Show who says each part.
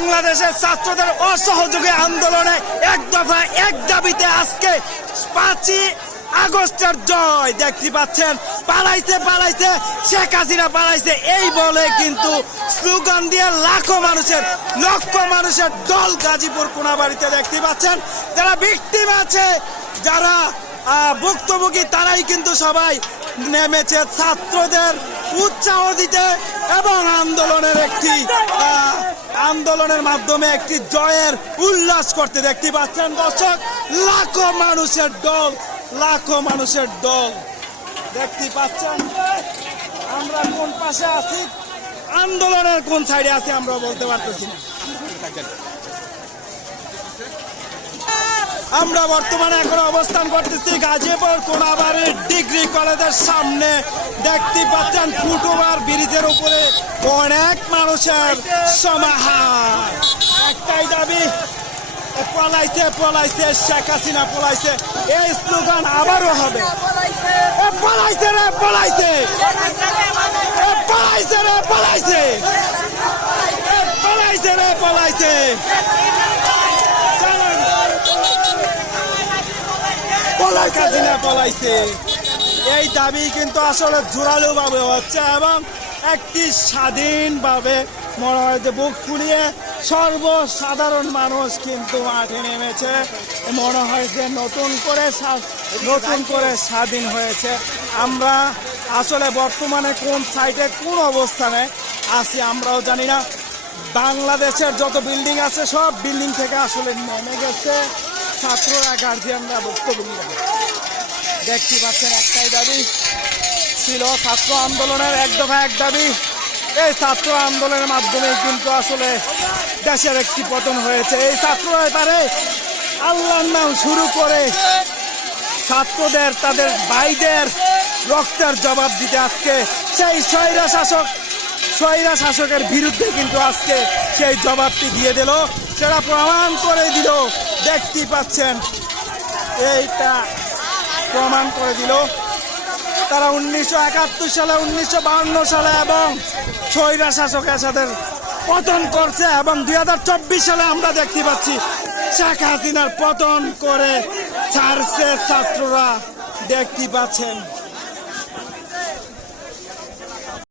Speaker 1: বাংলাদেশের ছাত্রদের অসহযোগী আন্দোলনে এক দফা, এক দাবিতে আজকে পাঁচই আগস্টের জয় দেখতে পাচ্ছেন। পালাইছে পালাইছে, শেখ হাসিনা পালাইছে। এই বলে কিন্তু স্লোগান দিয়ে লাখো মানুষের লক্ষ মানুষের দল গাজীপুর কোনাবাড়িতে দেখতে পাচ্ছেন। যারা ভিকটিম আছে, যারা ভুক্তভোগী, তারাই কিন্তু সবাই নেমেছে ছাত্রদের উৎসাহ দিতে এবং আন্দোলনের একটি আন্দোলনের মাধ্যমে একটি জয়ের উল্লাস করতে দেখতে পাচ্ছেন দর্শক, লাখো মানুষের দল, লাখো মানুষের দল দেখতে পাচ্ছেন। আমরা কোন পাশে আছি? আন্দোলনের কোন সাইডে আছি আমরা বলতে পারতেছি না। আমরা বর্তমানে এখন অবস্থান করতেছি গাজীপুর কোনাবাড়ির ডিগ্রি কলেজের সামনে। দেখতে পাচ্ছেন ফুটওভার ব্রিজের উপরে অনেক মানুষের সমাহার। একটাই দাবি, পলাইছে পলাইছে, শেখ হাসিনা পলাইছে। এই স্লোগান আবারও হবে। পলাইছে রে, পলাইছে। পলাইছে রে, পলাইছে এ পলাইছে রে পলাইছে চলেন। পলাইছে। এই দাবি কিন্তু আসলে জোরালো ভাবে হচ্ছে এবং একটি স্বাধীনভাবে মনে হয় যে বুক ফুলিয়ে সর্বসাধারণ মানুষ কিন্তু মাঠে নেমেছে। মনে হয় যে নতুন করে নতুন করে স্বাধীন হয়েছে। আমরা আসলে বর্তমানে কোন সাইডে কোন অবস্থানে আছি আমরাও জানি না। বাংলাদেশের যত বিল্ডিং আছে, সব বিল্ডিং থেকে আসলে নেমে গেছে। ছাত্ররা গার্জিয়ানরা বক্তব্য দেখতে পাচ্ছেন একটাই দাবি, ছিল ছাত্র আন্দোলনের এক দফা এক দাবি। এই ছাত্র আন্দোলনের মাধ্যমে কিন্তু আসলে দেশের একটি পতন হয়েছে। এই ছাত্ররা পারে আল্লাহর নাম শুরু করে ছাত্রদের, তাদের ভাইদের রক্তের জবাব দিতে আজকে সেই স্বৈরা শাসক স্বৈরা শাসকের বিরুদ্ধে কিন্তু আজকে সেই জবাবটি দিয়ে দিল। সেটা প্রমাণ করে দিল। দেখতে পাচ্ছেন, এইটা প্রমাণ করে দিল। তারা উনিশশো একাত্তর সালে, উনিশশো সালে এবং স্বৈরা শাসকের সাথে পতন করছে এবং দুই হাজার চব্বিশ সালে আমরা দেখতে পাচ্ছি শেখ হাসিনার পতন করে ছাড়ছে ছাত্ররা। দেখতে পাচ্ছেন।